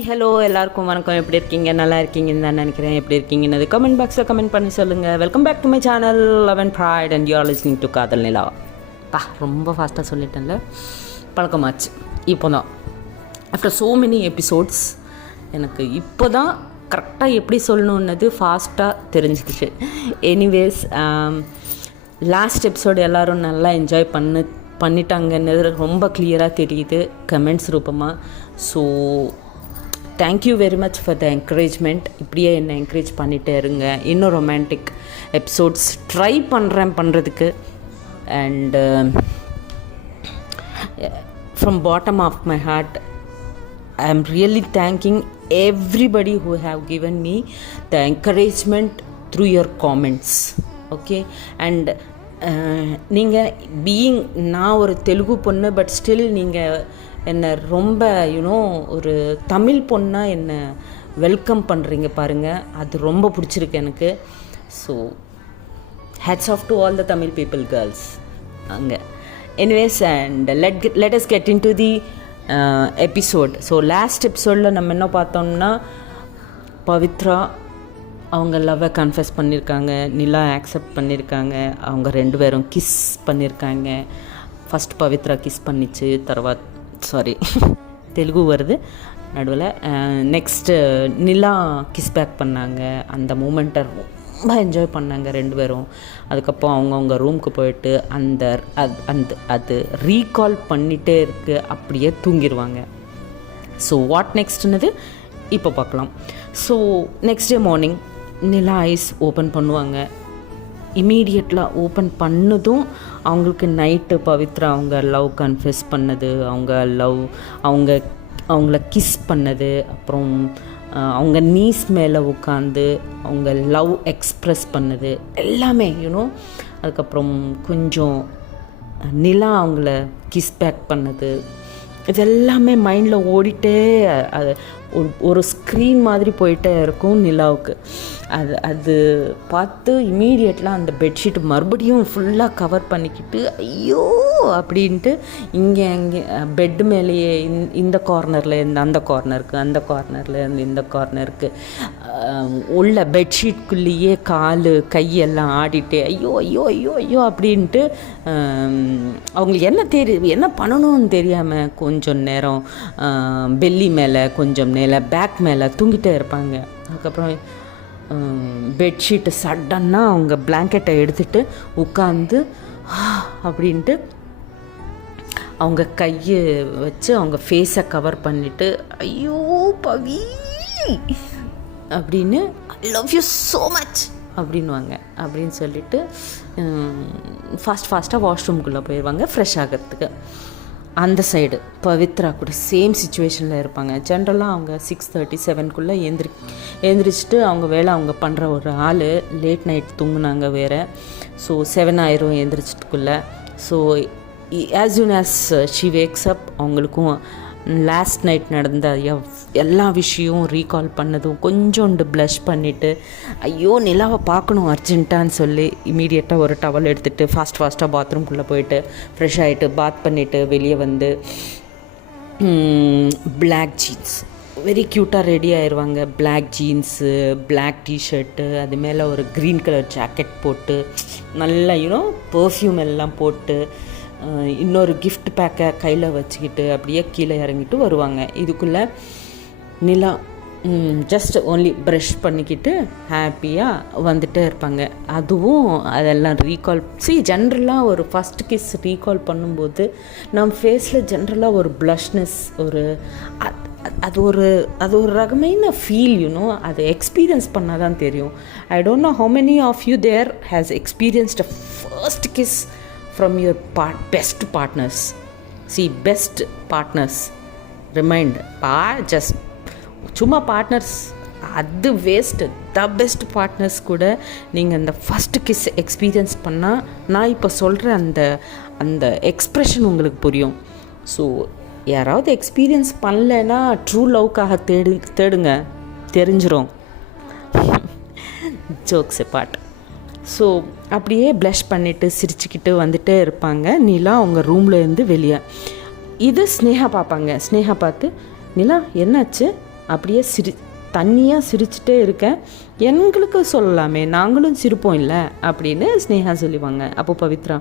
Hello எல்லாருக்கும் வணக்கம். எப்படி இருக்கீங்க? நல்லா இருக்கீங்கன்னு தான் நினைக்கிறேன். எப்படி இருக்கீங்கன்னு கமெண்ட் பாக்ஸில் கமெண்ட் பண்ணி சொல்லுங்கள். Welcome back to my channel love and pride and you are listening to Kadhal Nila. ரொம்ப ஃபாஸ்ட்டாக சொல்லிட்டேன்ல, பழக்கமாச்சு. இப்போ தான் ஆஃப்டர் ஸோ மெனி எபிசோட்ஸ் எனக்கு இப்போ தான் கரெக்டாக எப்படி சொல்லணுன்னது ஃபாஸ்ட்டாக தெரிஞ்சுக்கிச்சு. எனிவேஸ் லாஸ்ட் எபிசோடு எல்லோரும் நல்லா என்ஜாய் பண்ணிட்டாங்கன்றது ரொம்ப கிளியராக தெரியுது கமெண்ட்ஸ் ரூபமாக. So thank you very much for the encouragement. இப்படியே என்னை என்கரேஜ் பண்ணிகிட்டே இருங்க. இன்னும் ரொமான்டிக் எபிசோட்ஸ் ட்ரை பண்ணுறதுக்கு. And from bottom of my heart I am really thanking everybody who have given me the encouragement through your comments. Okay, and நீங்கள் being நான் ஒரு தெலுங்கு பொண்ணு, பட் ஸ்டில் நீங்கள் என்னை ரொம்ப ஒரு தமிழ் பொண்ணாக என்னை வெல்கம் பண்ணுறீங்க பாருங்கள். அது ரொம்ப பிடிச்சிருக்கு எனக்கு. So hats off to all the Tamil people girls அங்கே. Anyways and let us get into the episode. So last எபிசோடில் நம்ம என்ன பார்த்தோம்னா, பவித்ரா அவங்க லவ்வை கன்ஃபெஸ் பண்ணியிருக்காங்க, நிலா ஆக்செப்ட் பண்ணியிருக்காங்க, அவங்க ரெண்டு பேரும் கிஸ் பண்ணியிருக்காங்க. ஃபஸ்ட் பவித்ரா கிஸ் பண்ணிச்சு, தெலுங்கு வருது நடுவில். நெக்ஸ்ட்டு நிலா கிஸ் பேக் பண்ணாங்க. அந்த மூமெண்ட்டை ரொம்ப என்ஜாய் பண்ணாங்க ரெண்டு பேரும். அதுக்கப்புறம் அவங்கவுங்க ரூமுக்கு போயிட்டு அது ரீகால் பண்ணிகிட்டே இருக்குது, அப்படியே தூங்கிடுவாங்க. ஸோ வாட் நெக்ஸ்ட்னது இப்போ பார்க்கலாம். ஸோ நெக்ஸ்ட் டே மார்னிங் நிலா ஐஸ் ஓப்பன் பண்ணுவாங்க. இமீடியட்லாக ஓப்பன் பண்ணதும் அவங்களுக்கு நைட்டு பவித்ரா அவங்க லவ் கன்ஃபெஸ் பண்ணது, அவங்கள கிஸ் பண்ணது, அப்புறம் அவங்க நீஸ் மேலே உட்காந்து அவங்க லவ் எக்ஸ்ப்ரெஸ் பண்ணது எல்லாமே அதுக்கப்புறம் கொஞ்சம் நிலா அவங்கள கிஸ் பேக் பண்ணது, இது எல்லாமே மைண்டில் ஓடிட்டே அது ஒரு ஸ்க்ரீன் மாதிரி போயிட்டே இருக்கும் நிலாவுக்கு. அது பார்த்து இமீடியட்லாம் அந்த பெட்ஷீட் மறுபடியும் ஃபுல்லாக கவர் பண்ணிக்கிட்டு ஐயோ அப்படின்ட்டு இங்கே பெட்டு மேலேயே இந்த கார்னரில் இருந்து அந்த கார்னருக்கு, அந்த கார்னரில் இருந்து இந்த கார்னருக்கு உள்ள பெட்ஷீட்குள்ளேயே கால் கையெல்லாம் ஆடிட்டு ஐயோ ஐயோ ஐயோ ஐயோ அப்படின்ட்டு அவங்களுக்கு என்ன பண்ணணும்னு தெரியாமல் கொஞ்சம் நேரம் பெல்லி மேலே, கொஞ்சம் நேரம் பேக் மேலே தூங்கிட்டே இருப்பாங்க. அதுக்கப்புறம் பெட்ஷீட்டு சடன்னாக அவங்க பிளாங்கெட்டை எடுத்துகிட்டு உட்காந்து அப்படின்ட்டு அவங்க கையை வச்சு அவங்க ஃபேஸை கவர் பண்ணிவிட்டு ஐயோ பவி அப்படின்னு ஐ லவ் யூ ஸோ மச் அப்படின்வாங்க. அப்படின்னு சொல்லிவிட்டு ஃபாஸ்ட்டாக வாஷ்ரூம்குள்ளே போயிடுவாங்க ஃப்ரெஷ் ஆகிறதுக்கு. அந்த சைடு பவித்ரா கூட சேம் சுச்சுவேஷனில் இருப்பாங்க. ஜென்ரலாக அவங்க 6:37 எழுந்திரிச்சிட்டு அவங்க வேலை அவங்க பண்ணுற ஒரு ஆள். லேட் நைட் தூங்குனாங்க வேறு. ஸோ 7 ஆயிரும் எழுந்திரிச்சதுக்குள்ளே. So as soon as she wakes up அவங்களுக்கும் லாஸ்ட் நைட் நடந்த எல்லா விஷயம் ரீகால் பண்ணதும் கொஞ்சோண்டு ப்ளஷ் பண்ணிவிட்டு ஐயோ நிலாவை பார்க்கணும் அர்ஜென்ட்டான்னு சொல்லி இமீடியட்டாக ஒரு டவல் எடுத்துகிட்டு ஃபாஸ்ட்டாக பாத்ரூம்குள்ளே போயிட்டு ஃப்ரெஷ் ஆகிட்டு பாத் பண்ணிவிட்டு வெளியே வந்து பிளாக் ஜீன்ஸ் வெரி க்யூட்டாக ரெடி ஆயிடுவாங்க. பிளாக் ஜீன்ஸு, பிளாக் டிஷர்ட்டு, அது மேலே ஒரு க்ரீன் கலர் ஜாக்கெட் போட்டு நல்லா பர்ஃப்யூம் எல்லாம் போட்டு இன்னொரு கிஃப்ட் பேக்கை கையில் வச்சுக்கிட்டு அப்படியே கீழே இறங்கிட்டு வருவாங்க. இதுக்குள்ளே நிலா ஜஸ்ட் ஓன்லி ப்ரஷ் பண்ணிக்கிட்டு ஹாப்பியாக வந்துகிட்டே இருப்பாங்க. அதுவும் அதெல்லாம் ரீகால் ஜென்ரலாக ஒரு ஃபஸ்ட் கிஸ் ரீகால் பண்ணும்போது நம்ம ஃபேஸில் ஜென்ரலாக ஒரு ப்ளஷ்னஸ், அது ஒரு ரகமான ஃபீல் அதை எக்ஸ்பீரியன்ஸ் பண்ணால் தான் தெரியும். I don't know how many of you there has experienced a first kiss from your best partners. See, best partners remind just சும்மா பார்ட்னர்ஸ் அது வேஸ்ட்டு. த பெஸ்ட் பார்ட்னர்ஸ் கூட நீங்கள் அந்த ஃபஸ்ட்டு கிஸ் எக்ஸ்பீரியன்ஸ் பண்ணால் நான் இப்போ சொல்கிற அந்த எக்ஸ்ப்ரெஷன் உங்களுக்கு புரியும். ஸோ யாராவது எக்ஸ்பீரியன்ஸ் பண்ணலைன்னா ட்ரூ லவ்க்காக தேடுங்க, தெரிஞ்சிரும். Jokes part. ஸோ அப்படியே ப்ளஷ் பண்ணிவிட்டு சிரிச்சுக்கிட்டு வந்துகிட்டே இருப்பாங்க நிலா அவங்க ரூமில் இருந்து வெளியே. இது ஸ்னேகா பார்ப்பாங்க. ஸ்னேகா பார்த்து நிலா என்னாச்சு அப்படியே தண்ணியாக சிரிச்சுட்டே இருக்கேன், எங்களுக்கு சொல்லலாமே, நாங்களும் சிரிப்போம் இல்லை அப்படின்னு ஸ்னேகா சொல்லுவாங்க. அப்போ பவித்ரா,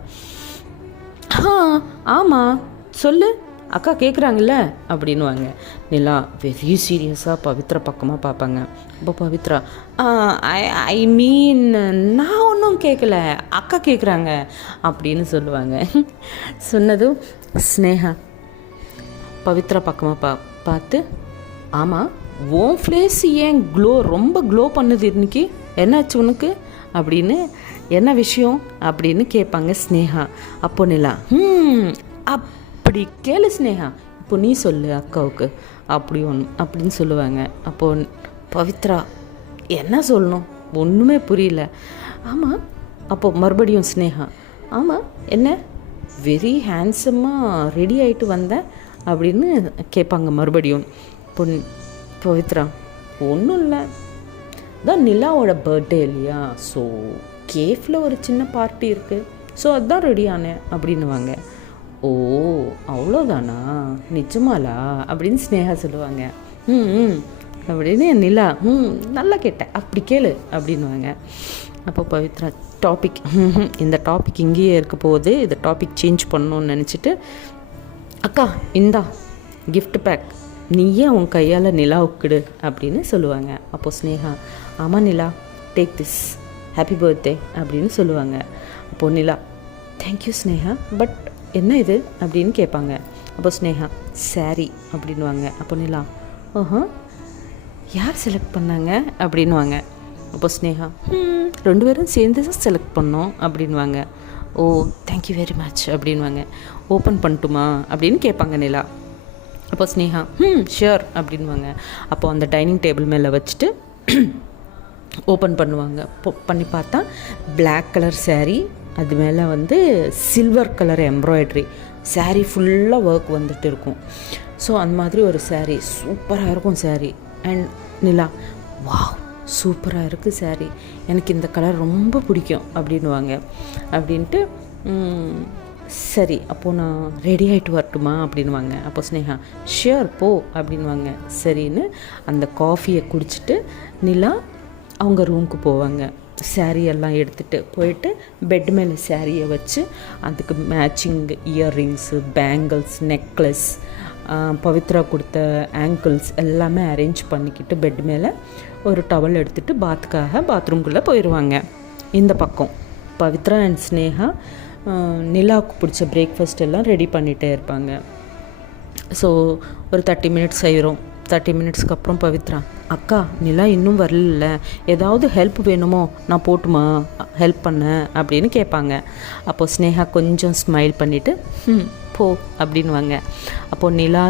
ஆமாம் சொல்லு, அக்கா கேட்குறாங்கல்ல அப்படின்வாங்க. நிலா வெரி சீரியஸாக பவித்ரா பக்கமாக பார்ப்பாங்க. அப்போ பவித்ரா, ஐ மீன் நான் ஒன்றும் கேட்கல, அக்கா கேட்குறாங்க அப்படின்னு சொல்லுவாங்க. சொன்னதும் ஸ்னேகா பவித்ரா பக்கமாக பார்த்து, ஆமாம் உன் ஃபேஸ் ஏன் ரொம்ப க்ளோ பண்ணுது இன்னைக்கு, என்னாச்சு உனக்கு அப்படின்னு, என்ன விஷயம் அப்படின்னு கேட்பாங்க ஸ்னேகா. அப்போ நிலா, அப்படி கேளு ஸ்னேகா, இப்போ நீ சொல்லு அக்காவுக்கு அப்படின்னு சொல்லுவாங்க. அப்போது பவித்ரா என்ன சொல்லணும் ஒன்றுமே புரியல. ஆமாம். அப்போது மறுபடியும் ஸ்னேகா, ஆமாம் என்ன வெரி ஹேண்ட்ஸமாக ரெடி ஆகிட்டு வந்தேன் அப்படின்னு கேட்பாங்க மறுபடியும். பவித்ரா, ஒன்றும் இல்லை, தான் நிலாவோட பர்த்டே இல்லையா, ஸோ கேஃபில் ஒரு சின்ன பார்ட்டி இருக்குது, ஸோ அதுதான் ரெடி ஆனேன் அப்படின்னுவாங்க. ஓ அவ்வளோதானா, நிஜமாலா அப்படின்னு ஸ்னேகா சொல்லுவாங்க. அப்படின்னு நிலா, நல்லா கேட்டேன், அப்படி கேளு அப்படின்வாங்க. அப்போ பவித்ரா இந்த டாபிக் இங்கேயே இருக்க போகுது, இந்த டாபிக் சேஞ்ச் பண்ணணும்னு நினச்சிட்டு, அக்கா இந்தா கிஃப்ட் பேக், நீயே உன் கையால் நிலாவுக்குடு அப்படின்னு சொல்லுவாங்க. அப்போது ஸ்னேகா, ஆமாம் நிலா, டேக் திஸ், ஹாப்பி பர்த்டே அப்படின்னு சொல்லுவாங்க. அப்போது நிலா, தேங்க்யூ ஸ்னேகா, பட் என்ன இது அப்படின்னு கேட்பாங்க. அப்போ ஸ்னேகா, சாரி அப்படின்வாங்க. அப்போ நிலா, யார் செலக்ட் பண்ணாங்க அப்படின்வாங்க. அப்போ ஸ்னேகா, 2 பேரும் சேர்ந்து தான் செலக்ட் பண்ணோம் அப்படின்வாங்க. ஓ தேங்க்யூ வெரி மச் அப்படின்வாங்க. ஓப்பன் பண்ணட்டுமா அப்படின்னு கேட்பாங்க நிலா. அப்போ ஸ்னேகா, ஷியோர் அப்படின்வாங்க. அப்போது அந்த டைனிங் டேபிள் மேலே வச்சுட்டு ஓப்பன் பண்ணுவாங்க. பண்ணி பார்த்தா பிளாக் கலர் சாரீ, அது மேலே வந்து சில்வர் கலர் எம்ப்ராய்ட்ரி, சாரீ ஃபுல்லாக ஒர்க் வந்துட்டு இருக்கும். ஸோ அந்த மாதிரி ஒரு சாரீ சூப்பராக இருக்கும் சாரீ. அண்ட் நிலா, வாவ் சூப்பராக இருக்குது சாரீ, எனக்கு இந்த கலர் ரொம்ப பிடிக்கும் அப்படின்வாங்க. அப்படின்ட்டு சரி அப்போது நான் ரெடி ஆகிட்டு வரட்டுமா அப்படின்வாங்க. அப்போ ஸ்னேகா, ஷியோர் போ அப்படின்வாங்க. சரின்னு அந்த காஃபியை குடிச்சிட்டு நிலா அவங்க ரூமுக்கு போவாங்க. சாரியெல்லாம் எடுத்துகிட்டு போயிட்டு பெட் மேலே சாரியை வச்சு அதுக்கு matching earrings, bangles, necklace, Pavithra கொடுத்த ஆங்கிள்ஸ் எல்லாமே அரேஞ்ச் பண்ணிக்கிட்டு பெட் மேலே ஒரு டவல் எடுத்துகிட்டு பாத்ரூம்குள்ளே போயிடுவாங்க. இந்த பக்கம் பவித்ரா அண்ட் ஸ்னேகா நிலாவுக்கு பிடிச்ச பிரேக்ஃபாஸ்ட் எல்லாம் ரெடி பண்ணிகிட்டே இருப்பாங்க. ஸோ ஒரு 30 மினிட்ஸ் ஆயிரும். 30 மினிட்ஸ்க்கு அப்புறம் பவித்ரா, அக்கா நிலா இன்னும் வரல, ஏதாவது ஹெல்ப் வேணுமோ, நான் போட்டுமா ஹெல்ப் பண்ண அப்படின்னு கேட்பாங்க. அப்போது ஸ்னேகா கொஞ்சம் ஸ்மைல் பண்ணிவிட்டு போ அப்படின்வாங்க. அப்போது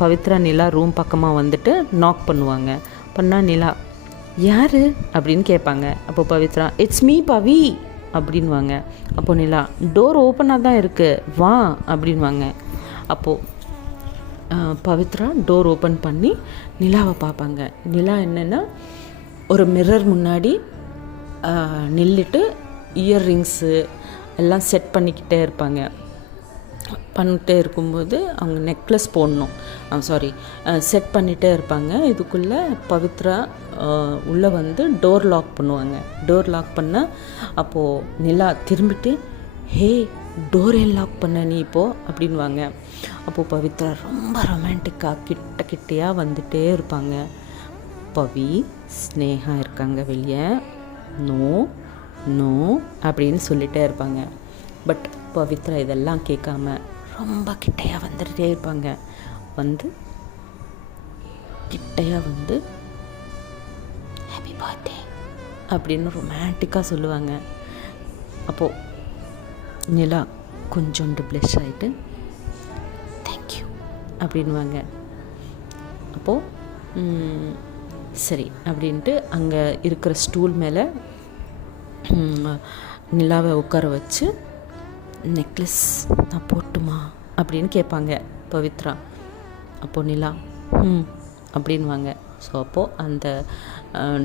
பவித்ரா நிலா ரூம் பக்கமாக வந்துட்டு நாக் பண்ணுவாங்க. பண்ணால் நிலா, யார் அப்படின்னு கேட்பாங்க. அப்போது பவித்ரா, இட்ஸ் மீ பவி அப்படின்வாங்க. அப்போது நிலா, டோர் ஓப்பனாக தான் இருக்குது வா அப்படின்வாங்க. அப்போது பவித்ரா டோர் ஓப்பன் பண்ணி நிலாவை பார்ப்பாங்க. நிலா என்னென்னா ஒரு மிரர் முன்னாடி நில்லுட்டு இயர்ரிங்ஸு எல்லாம் செட் பண்ணிக்கிட்டே இருப்பாங்க. பண்ணிகிட்டே இருக்கும்போது அவங்க நெக்லஸ் போடணும், செட் பண்ணிகிட்டே இருப்பாங்க. இதுக்குள்ளே பவித்ரா உள்ளே வந்து டோர் லாக் பண்ணுவாங்க. டோர் லாக் பண்ணால் அப்போது நிலா திரும்பிட்டு, ஹே டோர் ஏன் லாக் பண்ண நீ இப்போது அப்படின்வாங்க. அப்போது பவித்ரா ரொம்ப ரொமான்டிக்காக கிட்டையாக வந்துகிட்டே இருப்பாங்க. பவி ஸ்னேகா இருக்காங்க வெளியே, நோ நோ அப்படின்னு சொல்லிகிட்டே இருப்பாங்க. பட் பவித்ரா இதெல்லாம் கேட்காம ரொம்ப கிட்டையாக வந்துகிட்டே இருப்பாங்க. கிட்டையாக வந்து ஹாப்பி பர்த்டே அப்படின்னு ரொமான்டிக்காக சொல்லுவாங்க. அப்போது நிலா கொஞ்சோண்டு ப்ளஷ் ஆகிட்டு தேங்க்யூ அப்படின்வாங்க. அப்போது சரி அப்படின்ட்டு அங்கே இருக்கிற ஸ்டூல் மேலே நிலாவை உட்கார வச்சு, நெக்லஸ் நான் போட்டுமா அப்படின்னு கேட்பாங்க பவித்ரா. அப்போது நிலா அப்படின்வாங்க. ஸோ அப்போது அந்த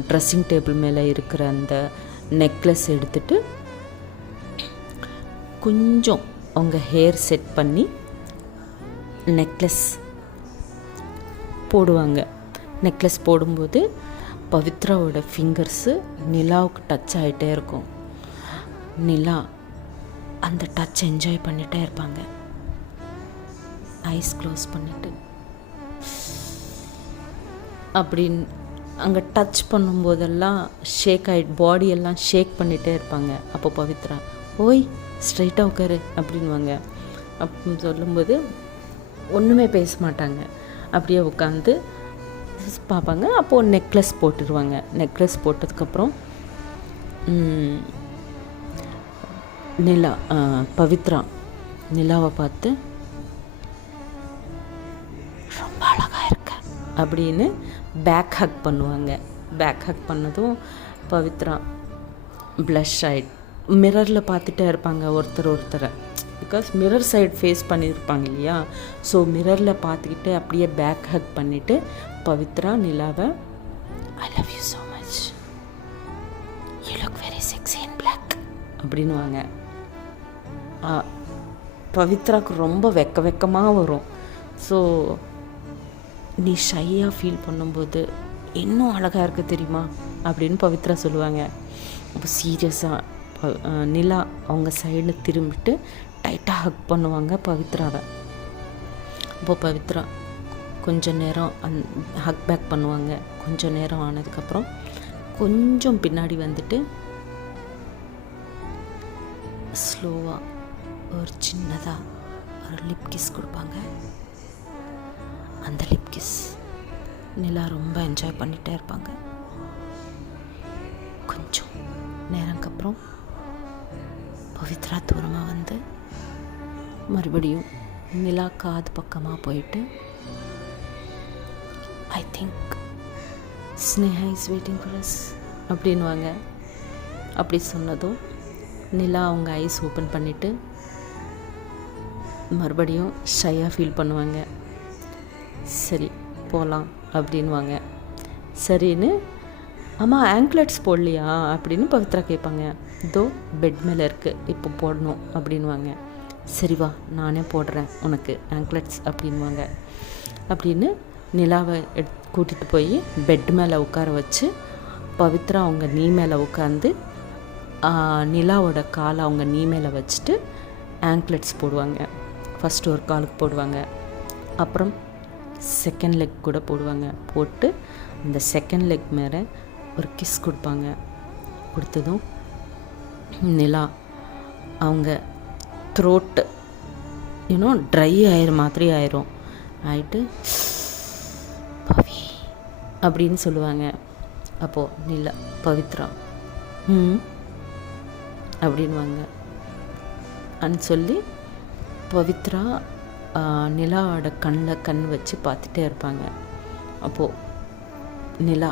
ட்ரெஸ்ஸிங் டேபிள் மேலே இருக்கிற அந்த நெக்லஸ் எடுத்துட்டு கொஞ்சம் அவங்க ஹேர் செட் பண்ணி நெக்லஸ் போடுவாங்க. நெக்லஸ் போடும்போது பவித்ராவோட ஃபிங்கர்ஸு நிலாவுக்கு டச் ஆகிட்டே இருக்கும். நிலா அந்த டச் என்ஜாய் பண்ணிகிட்டே இருப்பாங்க, ஐஸ் க்ளோஸ் பண்ணிவிட்டு. அப்படின்னு அங்கே டச் பண்ணும்போதெல்லாம் ஷேக் ஆகிட்டு பாடியெல்லாம் ஷேக் பண்ணிகிட்டே இருப்பாங்க. அப்போ பவித்ரா ஓய் ஸ்ட்ரைட்டாக உட்காரு அப்படின்வாங்க. அப்படின்னு சொல்லும்போது ஒன்றுமே பேச மாட்டாங்க, அப்படியே உட்காந்து பார்ப்பாங்க. அப்போது நெக்லஸ் போட்டுடுவாங்க. நெக்லஸ் போட்டதுக்கப்புறம் நிலா பவித்ரா நிலாவை பார்த்து ரொம்ப அழகாக இருக்க அப்படின்னு பேக் ஹக் பண்ணுவாங்க. பேக் ஹக் பண்ணதும் பவித்ரா ப்ளஷ் ஆகிட் மிரரில் பார்த்துட்டே இருப்பாங்க ஒருத்தரை. பிகாஸ் மிரர் சைடு ஃபேஸ் பண்ணியிருப்பாங்க இல்லையா. ஸோ மிரரில் பார்த்துக்கிட்டு அப்படியே பேக் ஹக் பண்ணிவிட்டு பவித்ரா நிலாவை I love you so much, you look very sexy in black அப்படின்வாங்க. பவித்ராவுக்கு ரொம்ப வெக்கமாக வரும். ஸோ நீ ஷையாக ஃபீல் பண்ணும்போது இன்னும் அழகாக இருக்க தெரியுமா அப்படின்னு பவித்ரா சொல்லுவாங்க. அப்போ சீரியஸாக நிலா அவங்க சைடில் திரும்பிட்டு டைட்டாக ஹக் பண்ணுவாங்க பவித்ராவை. அப்போது பவித்ரா கொஞ்சம் நேரம் ஹக் பேக் பண்ணுவாங்க. கொஞ்சம் நேரம் ஆனதுக்கப்புறம் கொஞ்சம் பின்னாடி வந்துட்டு ஸ்லோவாக ஒரு சின்னதாக ஒரு லிப் கிஸ் கொடுப்பாங்க. அந்த லிப் கிஸ் நிலா ரொம்ப என்ஜாய் பண்ணிகிட்டே இருப்பாங்க. கொஞ்சம் நேரம்க்கப்புறம் பவித்ரா தூரமாக வந்து மறுபடியும் நிலா காது பக்கமாக போயிட்டு I think Sneha is waiting for as அப்படின்வாங்க. அப்படி சொன்னதும் நிலா அவங்க ஐஸ் ஓப்பன் பண்ணிவிட்டு மறுபடியும் ஷையாக ஃபீல் பண்ணுவாங்க. சரி போகலாம் அப்படின்வாங்க. சரின்னு அம்மா ஆங்க்லெட்ஸ் போடலையா அப்படின்னு பவித்ரா கேட்பாங்க. இதோ பெட் மேலே இருக்குது, இப்போ போடணும் அப்படின்வாங்க. சரி வா நானே போடுறேன் உனக்கு ஆங்க்லெட்ஸ் அப்படின்வாங்க. அப்படின்னு நிலாவை கூட்டிகிட்டு போய் பெட் மேலே உட்கார வச்சு பவித்ரா அவங்க நீ மேலே உட்காந்து நிலாவோட காலை அவங்க நீ மேலே வச்சுட்டு ஆங்க்லெட்ஸ் போடுவாங்க. ஃபஸ்ட்டு ஒரு காலுக்கு போடுவாங்க, அப்புறம் செகண்ட் லெக் கூட போடுவாங்க. போட்டு அந்த செகண்ட் லெக் மேலே ஒரு கிஸ் கொடுப்பாங்க. கொடுத்ததும் நிலா அவங்க த்ரோட்டு ட்ரை மாதிரி ஆயிரும். ஆயிட்டு பவி அப்படின்னு சொல்லுவாங்க. அப்போது நிலா பவித்ரா அப்படின்வாங்க. சொல்லி பவித்ரா நிலாவோட கண்ணில் கண் வச்சு பார்த்துட்டே இருப்பாங்க. அப்போது நிலா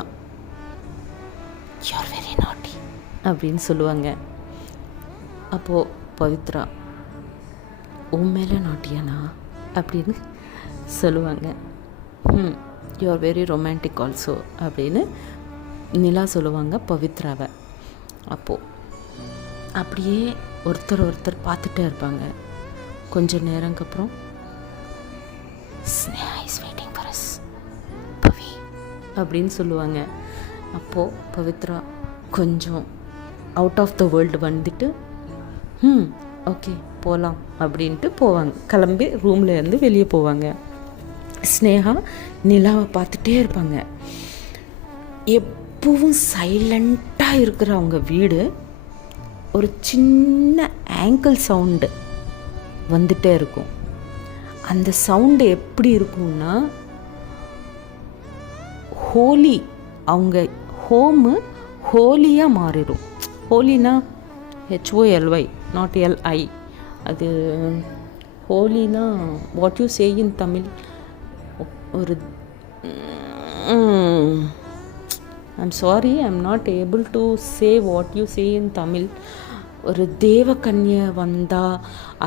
யூஆர் வெரி நாட்டி அப்படின்னு சொல்லுவாங்க. அப்போது பவித்ரா உன் மேலே நாட்டியானா அப்படின்னு சொல்லுவாங்க. யூஆர் வெரி ரொமான்டிக் ஆல்சோ அப்படின்னு நிலா சொல்லுவாங்க பவித்ராவை. அப்போது அப்படியே ஒருத்தர் பார்த்துட்டே இருப்பாங்க. கொஞ்சம் நேரம்க்கு அப்புறம் Sneha is waiting for us Pavi அப்படின்னு சொல்லுவாங்க. அப்போது பவித்ரா கொஞ்சம் அவுட் ஆஃப் த வேர்ல்டு வந்துட்டு ஓகே போகலாம் அப்படின்ட்டு போவாங்க. கிளம்பி ரூமில் இருந்து வெளியே போவாங்க. ஸ்னேஹா நிலாவை பார்த்துட்டே இருப்பாங்க. எப்பவும் சைலண்ட்டாக இருக்கிற அவங்க வீடு ஒரு சின்ன ஆங்கிள் சவுண்டு வந்துட்டே இருக்கும். அந்த சவுண்டு எப்படி இருக்கும்னா ஹோலி, அவங்க ஹோமு ஹோலியாக மாறிடும். ஹோலினா HOLY நாட் LI. அது ஹோலினா what you say in Tamil? ஒரு I'm sorry, I'm not able to say what you say in Tamil. ஒரு தேவகன்யை வந்தால்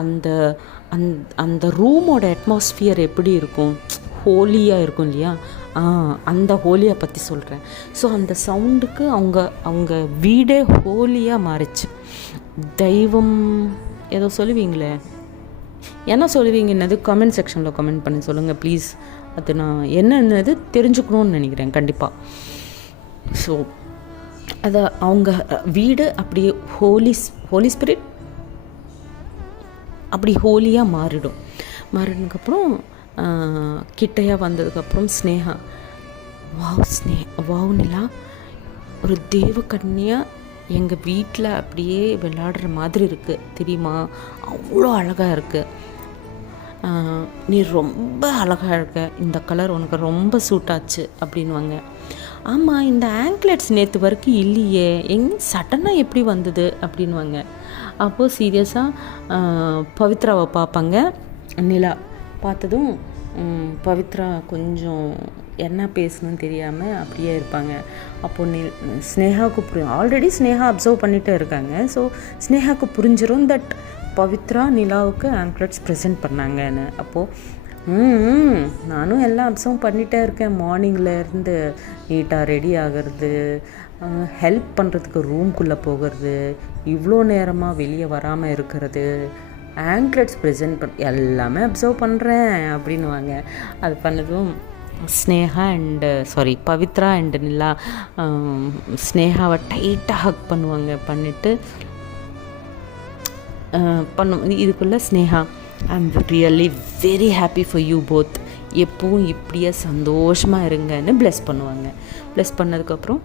அந்த அந்த ரூமோட அட்மாஸ்ஃபியர் எப்படி இருக்கும்? ஹோலியாக இருக்கும் இல்லையா? அந்த ஹோலியை பற்றி சொல்கிறேன். ஸோ அந்த சவுண்டுக்கு அவங்க வீடே ஹோலியாக மாறிச்சு. தெய்வம் ஏதோ சொல்லுவீங்களே, என்ன சொல்லுவீங்க? என்னது கமெண்ட் செக்ஷனில் கமெண்ட் பண்ணி சொல்லுங்கள் ப்ளீஸ். அது நான் என்னென்னது தெரிஞ்சுக்கணுன்னு நினைக்கிறேன் கண்டிப்பாக. ஸோ அதை அவங்க வீடு அப்படியே ஹோலி ஸ்பிரிட் அப்படி ஹோலியாக மாறினதுக்கப்புறம் கிட்டையாக வந்ததுக்கப்புறம் ஸ்னேகா வாவ் நிலா, ஒரு தேவக்கன்னியாக எங்கள் வீட்டில் அப்படியே விளையாடுற மாதிரி இருக்குது தெரியுமா, அவ்வளோ அழகாக இருக்குது, நீ ரொம்ப அழகாக இருக்க, இந்த கலர் உனக்கு ரொம்ப சூட் ஆச்சு அப்படின்வாங்க. ஆமாம், இந்த ஆங்க்லெட்ஸ் நேற்று வரைக்கும் இல்லையே, சடனாக எப்படி வந்தது அப்படின்வாங்க. அப்போது சீரியஸாக பவித்ராவை பார்ப்பாங்க. நிலா பார்த்ததும் பவித்ரா கொஞ்சம் என்ன பேசணும்னு தெரியாமல் அப்படியே இருப்பாங்க. அப்போது ஸ்னேகாவுக்கு ஆல்ரெடி ஸ்னேகா அப்சர்வ் பண்ணிகிட்டே இருக்காங்க. ஸோ ஸ்னேகாவுக்கு புரிஞ்சிடும் தட் பவித்ரா நிலாவுக்கு ஆங்க்லெட்ஸ் ப்ரெசென்ட் பண்ணாங்கன்னு. அப்போது நானும் எல்லாம் அப்சர்வ் பண்ணிகிட்டே இருக்கேன், மார்னிங்லேருந்து நீட்டாக ரெடி ஆகிறது, ஹெல்ப் பண்ணுறதுக்கு ரூம்குள்ளே போகிறது, இவ்வளோ நேரமாக வெளியே வராமல் இருக்கிறது, ஆங்க்லெட்ஸ் ப்ரெசென்ட் எல்லாமே அப்சர்வ் பண்ணுறேன் அப்படின்வாங்க. அது பண்ணதும் பவித்ரா அண்ட் நிலா ஸ்னேகாவை டைட்டாக ஹக் பண்ணுவாங்க. பண்ணிவிட்டு இதுக்குள்ளே Sneha, I am really very happy for you both, எப்பவும் இப்படியே சந்தோஷமாக இருங்கன்னு ப்ளெஸ் பண்ணுவாங்க. ப்ளெஸ் பண்ணதுக்கப்புறம்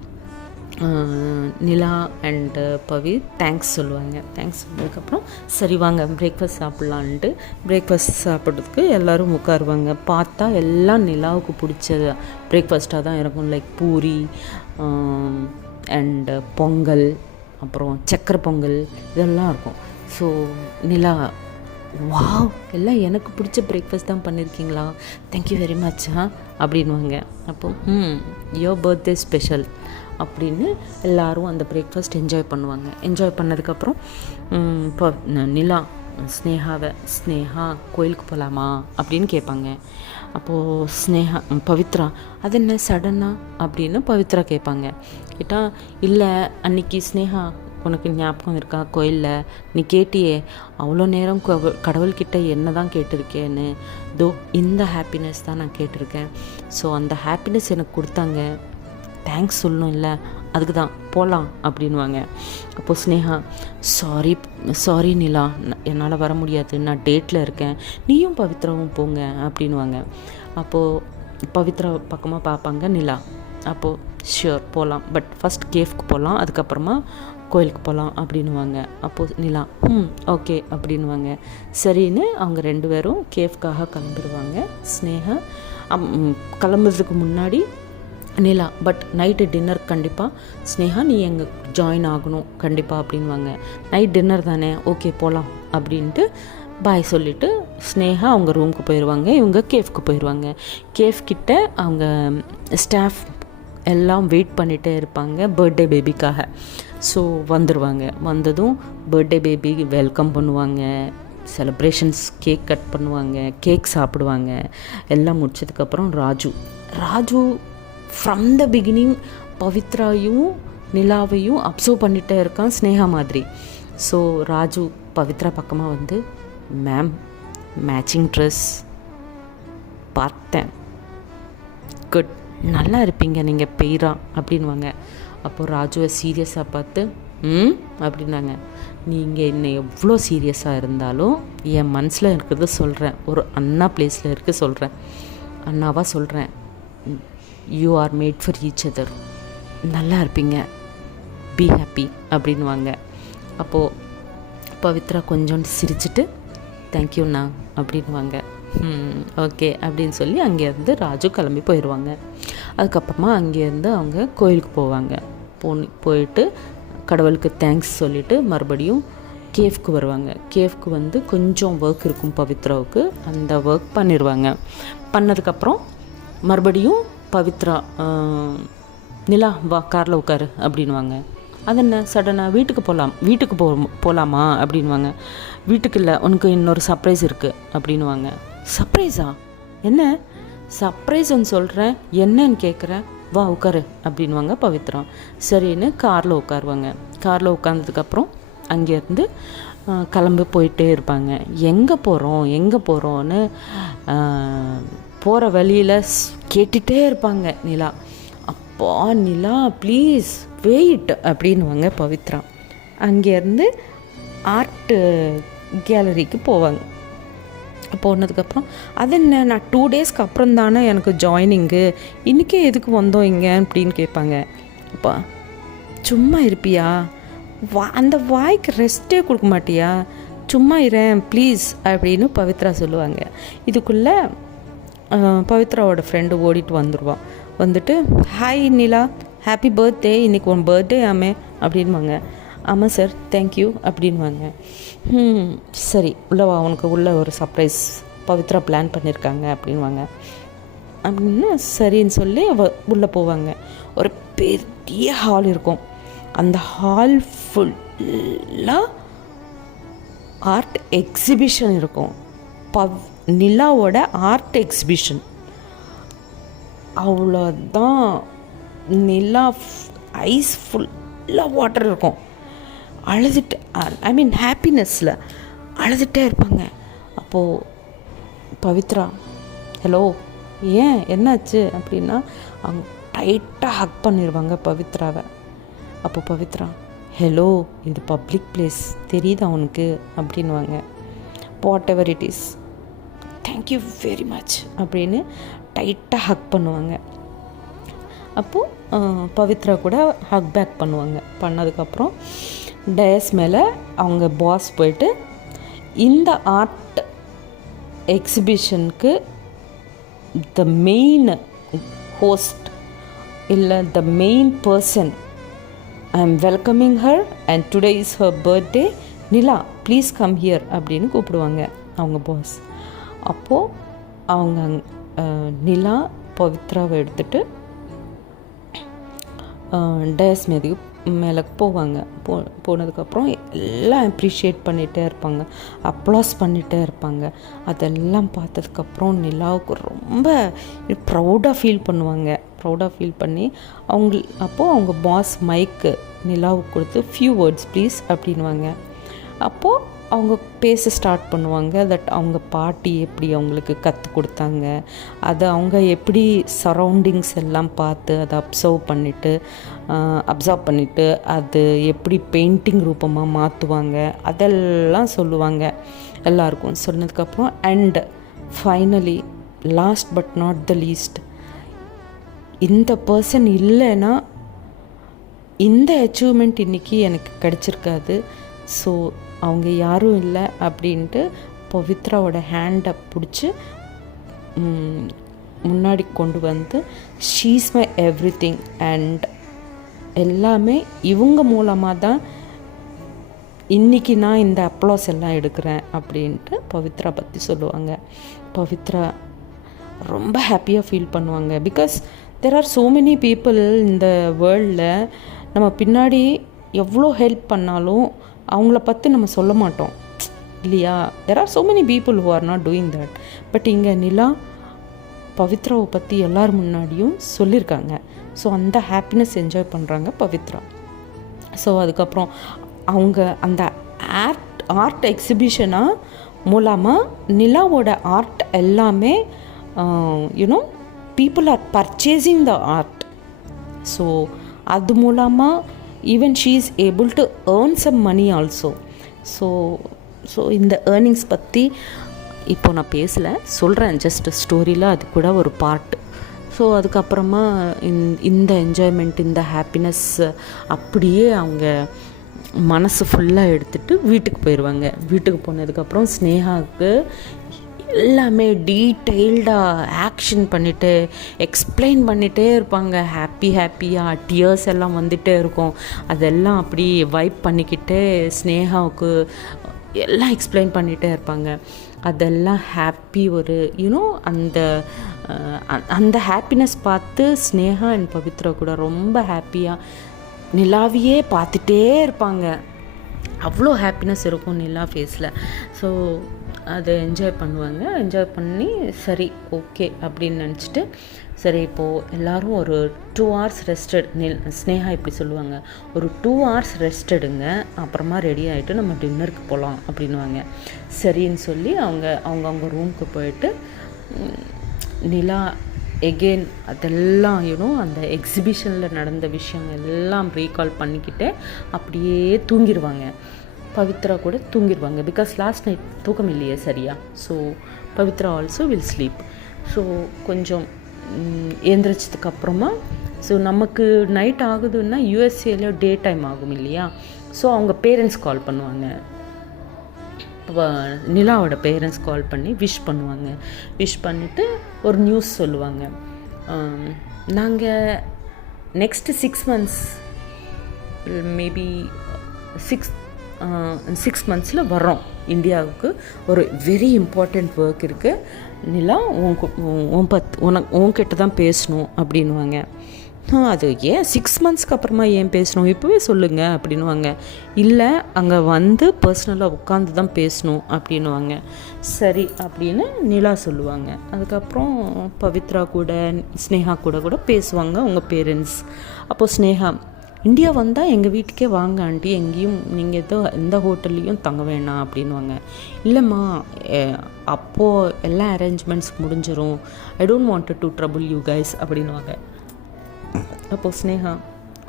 நிலா அண்டு பவி தேங்க்ஸ் சொல்லுவாங்க. தேங்க்ஸ் சொன்னதுக்கப்புறம் சரி வாங்க பிரேக்ஃபாஸ்ட் சாப்பிட்லான்ட்டு பிரேக்ஃபாஸ்ட் சாப்பிட்றதுக்கு எல்லோரும் உட்காருவாங்க. பார்த்தா எல்லாம் நிலாவுக்கு பிடிச்ச பிரேக்ஃபாஸ்ட்டாக தான் இருக்கும். லைக் பூரி அண்டு பொங்கல், அப்புறம் சக்கரை பொங்கல், இதெல்லாம் இருக்கும். ஸோ நிலா, வாவ், எல்லாம் எனக்கு பிடிச்ச பிரேக்ஃபாஸ்ட் தான் பண்ணியிருக்கீங்களா, தேங்க்யூ வெரி மச் அப்படின்வாங்க. அப்போது யோர் பர்த்டே ஸ்பெஷல் அப்படின்னு எல்லோரும் அந்த பிரேக்ஃபாஸ்ட் என்ஜாய் பண்ணுவாங்க. என்ஜாய் பண்ணதுக்கப்புறம் இப்போ நிலா ஸ்னேகா கோயிலுக்கு போகலாமா அப்படின்னு கேட்பாங்க. அப்போது பவித்ரா, அது என்ன சடனாக அப்படின்னு பவித்ரா கேட்பாங்க. கேட்டால், இல்லை அன்றைக்கி ஸ்னேகா உனக்கு ஞாபகம் இருக்கா, கோயிலில் நீ கேட்டியே அவ்வளோ நேரம் கடவுள்கிட்ட என்ன தான் கேட்டிருக்கேன்னு, இந்த ஹாப்பினஸ் தான் நான் கேட்டிருக்கேன். ஸோ அந்த ஹாப்பினஸ் எனக்கு கொடுத்தாங்க, தேங்க்ஸ் சொல்லணும், இல்லை அதுக்கு தான் போகலாம் அப்படின்வாங்க. அப்போது ஸ்னேகா, சாரி நிலா, என்னால் வர முடியாது, நான் டேட்டில் இருக்கேன், நீயும் பவித்ராவும் போங்க அப்படின்வாங்க. அப்போது பவித்ரா பக்கமாக பார்ப்பாங்க நிலா. அப்போது ஷியோர் போகலாம், பட் ஃபஸ்ட் கேஃப்க்கு போகலாம், அதுக்கப்புறமா கோயிலுக்கு போகலாம் அப்படின்வாங்க. அப்போது நிலா ஓகே அப்படின்வாங்க. சரின்னு அவங்க 2 பேரும் கேஃப்காக கிளம்பிடுவாங்க. ஸ்னேகா கிளம்புறதுக்கு முன்னாடி நிலா, பட் நைட்டு டின்னர் கண்டிப்பாக ஸ்னேகா நீ எங்கே ஜாயின் ஆகணும் கண்டிப்பாக அப்படின்வாங்க. நைட் டின்னர் தானே, ஓகே போகலாம் அப்படின்ட்டு பாய் சொல்லிவிட்டு ஸ்னேகா அவங்க ரூமுக்கு போயிடுவாங்க. இவங்க கேஃப்க்கு போயிடுவாங்க. கேஃப்கிட்ட அவங்க ஸ்டாஃப் எல்லாம் வெயிட் பண்ணிகிட்டே இருப்பாங்க பர்த்டே பேபிக்காக. ஸோ வந்துடுவாங்க. வந்ததும் பர்த்டே பேபி வெல்கம் பண்ணுவாங்க, செலிப்ரேஷன்ஸ், கேக் கட் பண்ணுவாங்க, கேக் சாப்பிடுவாங்க. எல்லாம் முடிச்சதுக்கப்புறம் ராஜு ஃப்ரம் த பிகினிங் பவித்ராவையும் நிலாவையும் அப்சர்வ் பண்ணிகிட்டே இருக்கான் ஸ்னேகா மாதிரி. ஸோ ராஜு பவித்ரா பக்கமாக வந்து, மேம் மேட்சிங் ட்ரெஸ் பார்த்தேன், குட், நல்லா இருப்பீங்க நீங்கள் பெயரா அப்படின்வாங்க. அப்போது ராஜுவை சீரியஸாக பார்த்து அப்படின்னாங்க. நீங்கள் என்னை எவ்வளோ சீரியஸாக இருந்தாலும் என் மனசில் இருக்கிறத சொல்கிறேன், ஒரு அண்ணா பிளேஸில் இருக்க சொல்கிறேன், அண்ணாவாக சொல்கிறேன், you are made for each other, நல்லா இருப்பீங்க, பி ஹாப்பி அப்படின்வாங்க. அப்போது பவித்ரா கொஞ்சம் சிரிச்சிட்டு தேங்க்யூண்ணா அப்படின்வாங்க. ஓகே அப்படின்னு சொல்லி அங்கேருந்து ராஜு கிளம்பி போயிடுவாங்க. அதுக்கப்புறமா அங்கேருந்து அவங்க கோயிலுக்கு போவாங்க. போயிட்டு கடவுளுக்கு தேங்க்ஸ் சொல்லிவிட்டு மறுபடியும் கேஃப்க்கு வருவாங்க. கேஃப்க்கு வந்து கொஞ்சம் ஒர்க் இருக்கும் பவித்ராவுக்கு, அந்த ஒர்க் பண்ணிடுவாங்க. பண்ணதுக்கப்புறம் மறுபடியும் பவித்ரா, நிலா வா காரில் உட்காரு அப்படின்வாங்க. அது என்ன சடனாக வீட்டுக்கு போகலாமா அப்படின்வாங்க. வீட்டுக்கு இல்லை, உனக்கு இன்னொரு சர்ப்ரைஸ் இருக்குது அப்படின்வாங்க. சர்ப்ரைஸா? என்ன சர்ப்ரைஸ்ன்னு சொல்கிறேன், என்னன்னு கேட்குறேன், வா உட்காரு அப்படின்வாங்க பவித்ரா. சரின்னு காரில் உட்காருவாங்க. காரில் உட்காந்ததுக்கப்புறம் அங்கேருந்து கிளம்பி போயிட்டே இருப்பாங்க. எங்கே போகிறோன்னு போகிற வழியில் கேட்டுகிட்டே இருப்பாங்க நிலா. அப்பா நிலா ப்ளீஸ் வெயிட் அப்படின்வாங்க பவித்ரா. அங்கேருந்து ஆர்ட்டு கேலரிக்கு போவாங்க. போனதுக்கப்புறம் அது என்ன, நான் 2 டேஸ்க்கு அப்புறம் தானே எனக்கு ஜாயினிங்கு, இன்றைக்கே எதுக்கு வந்தோம் இங்கே அப்படின்னு கேட்பாங்க. அப்பா சும்மா இருப்பியா, அந்த வாய்க்கு ரெஸ்ட்டே கொடுக்க மாட்டியா, சும்மா இரேன் ப்ளீஸ் அப்படின்னு பவித்ரா சொல்லுவாங்க. இதுக்குள்ளே பவித்ராவோட ஃப்ரெண்டு ஓடிட்டு வந்துடுவான். வந்துட்டு ஹாய் நிலா, ஹாப்பி பர்த்டே, இன்றைக்கி உன் பர்த்டே ஆமே அப்படின்வாங்க. ஆமாம் சார் தேங்க்யூ அப்படின்வாங்க. சரி உள்ளே வா, உனக்கு உள்ளே ஒரு சர்ப்ரைஸ் பவித்ரா பிளான் பண்ணியிருக்காங்க அப்படின்வாங்க. அப்படின்னு சரின்னு சொல்லி உள்ளே போவாங்க. ஒரு பெரிய ஹால் இருக்கும். அந்த ஹால் ஃபுல்லாக ஆர்ட் எக்ஸிபிஷன் இருக்கும். நிலாவோட ஆர்ட் எக்ஸிபிஷன். அவ்வளோதான். நிலா ஐஸ் ஃபுல்லாக வாட்டர் இருக்கும். அழுதுட்டு ஹாப்பினஸில் அழுதுகிட்டே இருப்பாங்க. அப்போது பவித்ரா ஹலோ ஏன் என்னாச்சு அப்படின்னா அவங்க டைட்டாக ஹக் பண்ணிடுவாங்க பவித்ராவை. அப்போ பவித்ரா ஹலோ இது பப்ளிக் பிளேஸ் தெரியுதா உனக்கு அப்படின்வாங்க. What ever it is thank you very much அப்படின்னு டைட்டாக ஹக் பண்ணுவாங்க. அப்போது பவித்ரா கூட ஹக் பேக் பண்ணுவாங்க. பண்ணதுக்கப்புறம் டயஸ் மேலே அவங்க பாஸ் போயிட்டு இந்த ஆர்ட் எக்ஸிபிஷனுக்கு த மெயின் ஹோஸ்ட் இல்லை the main person, I am welcoming her and today is her birthday, Nila please come here அப்படின்னு கூப்பிடுவாங்க அவங்க பாஸ். அப்போது அவங்க நிலா பவித்ராவை எடுத்துகிட்டு டயஸ் மேலே போவாங்க. போனதுக்கப்புறம் எல்லாம் அப்ரிஷியேட் பண்ணிகிட்டே இருப்பாங்க, அப்ளாஸ் பண்ணிகிட்டே இருப்பாங்க. அதெல்லாம் பார்த்ததுக்கப்புறம் நிலாவுக்கு ரொம்ப ப்ரௌடாக ஃபீல் பண்ணுவாங்க. ப்ரௌடாக ஃபீல் பண்ணி அப்போது அவங்க பாஸ் மைக்கு நிலாவுக்கு கொடுத்து ஃபியூ வேர்ட்ஸ் ப்ளீஸ் அப்படின்வாங்க. அப்போது அவங்க பேச ஸ்டார்ட் பண்ணுவாங்க. தட் அவங்க பாட்டி எப்படி அவங்களுக்கு கற்றுக் கொடுத்தாங்க, அதை அவங்க எப்படி சரௌண்டிங்ஸ் எல்லாம் பார்த்து அதை அப்சர்வ் பண்ணிவிட்டு அது எப்படி பெயிண்டிங் ரூபமாக மாற்றுவாங்க அதெல்லாம் சொல்லுவாங்க எல்லாருக்கும். சொன்னதுக்கப்புறம் and finally last but not the least, இந்த பர்சன் இல்லைன்னா இந்த அச்சீவ்மெண்ட் இன்றைக்கி எனக்கு கிடச்சிருக்காது. ஸோ அவங்க யாரும் இல்லை அப்படின்ட்டு பவித்ராவோட ஹேண்டை பிடிச்சி முன்னாடி கொண்டு வந்து she's my every thing and எல்லாமே இவங்க மூலமாக தான் இன்றைக்கி நான் இந்த அப்ளாஸ் எல்லாம் எடுக்கிறேன் அப்படின்ட்டு பவித்ரா பற்றி சொல்லுவாங்க. பவித்ரா ரொம்ப ஹாப்பியாக ஃபீல் பண்ணுவாங்க. Because there are so many people இந்த வேர்ல்டில் நம்ம பின்னாடி எவ்வளோ ஹெல்ப் பண்ணாலும் அவங்கள பற்றி நம்ம சொல்ல மாட்டோம் இல்லையா. There are so many people who are not doing that. But இங்கே நிலா பவித்ராவை பற்றி எல்லார் முன்னாடியும் சொல்லியிருக்காங்க. ஸோ அந்த ஹாப்பினஸ் என்ஜாய் பண்ணுறாங்க பவித்ரா. ஸோ அதுக்கப்புறம் அவங்க அந்த ஆர்ட் எக்ஸிபிஷனாக மூலமாக நிலாவோட ஆர்ட் எல்லாமே you know people are purchasing the art. So அது மூலமாக even she is able to earn some money also. So இந்த ஏர்னிங்ஸ் பற்றி இப்போ நான் பேசலை, சொல்கிறேன் ஜஸ்ட் ஸ்டோரியில் அது கூட ஒரு பார்ட். ஸோ அதுக்கப்புறமா இந்த என்ஜாய்மெண்ட் இந்த ஹாப்பினஸ் அப்படியே அவங்க மனசு ஃபுல்லாக எடுத்துகிட்டு வீட்டுக்கு போயிடுவாங்க. வீட்டுக்கு போனதுக்கப்புறம் ஸ்னேகாவுக்கு எல்லாமே டீட்டெயில்டாக ஆக்ஷன் பண்ணிவிட்டு எக்ஸ்பிளைன் பண்ணிகிட்டே இருப்பாங்க. ஹாப்பியாக டியர்ஸ் எல்லாம் வந்துகிட்டே இருக்கும். அதெல்லாம் அப்படி வைப் பண்ணிக்கிட்டே ஸ்னேகாவுக்கு எல்லாம் எக்ஸ்பிளைன் பண்ணிகிட்டே இருப்பாங்க. அதெல்லாம் ஹாப்பி ஒரு யூனோ அந்த ஹாப்பினஸ் பார்த்து ஸ்னேகா அண்ட் பவித்ரா கூட ரொம்ப ஹாப்பியாக நிலாவையே பார்த்துட்டே இருப்பாங்க. அவ்வளோ ஹாப்பினஸ் இருக்கும் நிலா ஃபேஸில். ஸோ அதை என்ஜாய் பண்ணுவாங்க. என்ஜாய் பண்ணி சரி ஓகே அப்படின்னு நினச்சிட்டு சரி இப்போது எல்லோரும் ஒரு 2 hours ரெஸ்டட். ஸ்னேகா இப்படி சொல்லுவாங்க, ஒரு 2 hours ரெஸ்ட் எடுங்க, அப்புறமா ரெடி ஆகிட்டு நம்ம டின்னருக்கு போகலாம் அப்படின்வாங்க. சரின்னு சொல்லி அவங்க ரூமுக்கு போயிட்டு நிலா எகெயின் அதெல்லாம் அந்த எக்ஸிபிஷனில் நடந்த விஷயங்கள் எல்லாம் ரீகால் பண்ணிக்கிட்டே அப்படியே தூங்கிடுவாங்க. பவித்ரா கூட தூங்கிடுவாங்க. பிகாஸ் லாஸ்ட் நைட் தூக்கம் இல்லையே சரியா. So Pavithra also will sleep. So கொஞ்சம் எழுந்திரிச்சதுக்கு அப்புறமா ஸோ நமக்கு நைட் ஆகுதுன்னா யூஎஸ்ஏல டே டைம் ஆகும் இல்லையா. ஸோ அவங்க பேரண்ட்ஸ் கால் பண்ணுவாங்க. நிலாவோட பேரண்ட்ஸ் கால் பண்ணி விஷ் பண்ணுவாங்க. விஷ் பண்ணிவிட்டு ஒரு நியூஸ் சொல்லுவாங்க. நாங்கள் நெக்ஸ்ட்டு 6 months மேபி 6 months வர்றோம் இந்தியாவுக்கு. ஒரு வெரி இம்பார்ட்டண்ட் ஒர்க் இருக்குது நிலா, உன்கிட்ட தான் பேசணும் அப்படின்வாங்க. அது ஏன் 6 months அப்புறமா ஏன் பேசணும், இப்போவே சொல்லுங்கள் அப்படின்வாங்க. இல்லை அங்கே வந்து பர்சனலாக உட்காந்து தான் பேசணும் அப்படின்வாங்க. சரி அப்படின்னு நிலா சொல்லுவாங்க. அதுக்கப்புறம் பவித்ரா கூட ஸ்னேகா கூட பேசுவாங்க உங்கள் பேரண்ட்ஸ். அப்போது ஸ்னேகா, இந்தியா வந்தால் எங்கள் வீட்டுக்கே வாங்க ஆண்டி, எங்கேயும் நீங்கள் எந்த ஹோட்டல்லையும் தங்க வேணாம் அப்படின்வாங்க. இல்லைம்மா அப்போது எல்லா அரேஞ்ச்மெண்ட்ஸ் முடிஞ்சிடும், I don't want to trouble you guys அப்படின்வாங்க. அப்போது Sneha,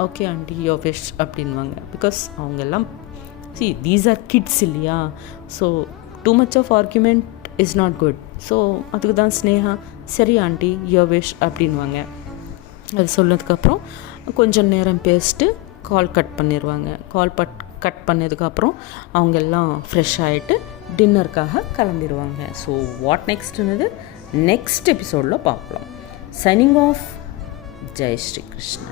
okay aunty your wish அப்படின்வாங்க. பிகாஸ் அவங்கெல்லாம் தீஸ் ஆர் கிட்ஸ் இல்லையா. So too much of argument is not good. So அதுக்கு தான் ஸ்னேகா சரி ஆண்டி யோர் விஷ் அப்படின்வாங்க. அது சொன்னதுக்கப்புறம் கொஞ்சம் நேரம் பேசிட்டு கால் கட் பண்ணிடுவாங்க. கட் பண்ணதுக்கப்புறம் அவங்கெல்லாம் ஃப்ரெஷ் ஆகிட்டு டின்னருக்காக கிளம்பிடுவாங்க. ஸோ வாட் நெக்ஸ்ட்னது நெக்ஸ்ட் எபிசோடில் பார்க்கலாம். Signing off. ஜெய் ஸ்ரீ கிருஷ்ணா.